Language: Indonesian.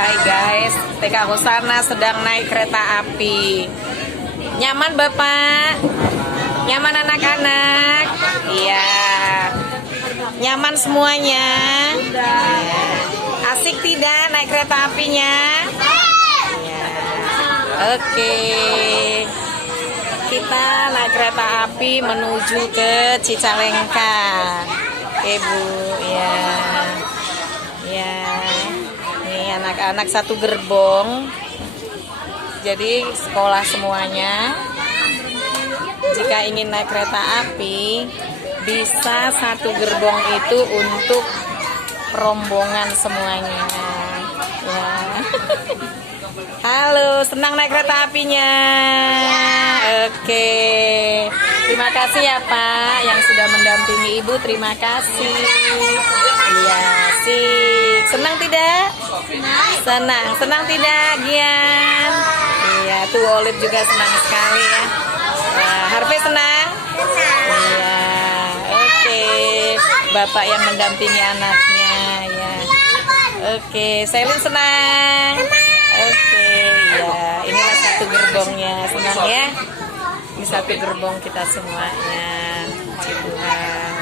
Hai guys, TK Husana sedang naik kereta api. Nyaman Bapak? Nyaman anak-anak? Iya. Nyaman semuanya? Ya. Asik tidak naik kereta apinya? Ya. Oke. Kita naik kereta api menuju ke Cicalengka. Oke Bu, ya. Ya. Nih anak-anak satu gerbong. Jadi sekolah semuanya. Jika ingin naik kereta api, bisa satu gerbong itu untuk rombongan semuanya. Ya. Halo, senang naik kereta apinya? Oke. Terima kasih ya Pak yang sudah mendampingi Ibu. Terima kasih. Iya, sih. Senang tidak? Senang. Senang tidak, Gian? Iya, tuh Olip juga senang sekali ya. Nah, Harvey senang? Iya. Oke. Bapak yang mendampingi anaknya ya. Oke, Selin senang? Oke, ya. Inilah satu gerbongnya. Senang ya? Ini satu gerbong kita semuanya. Puji Tuhan.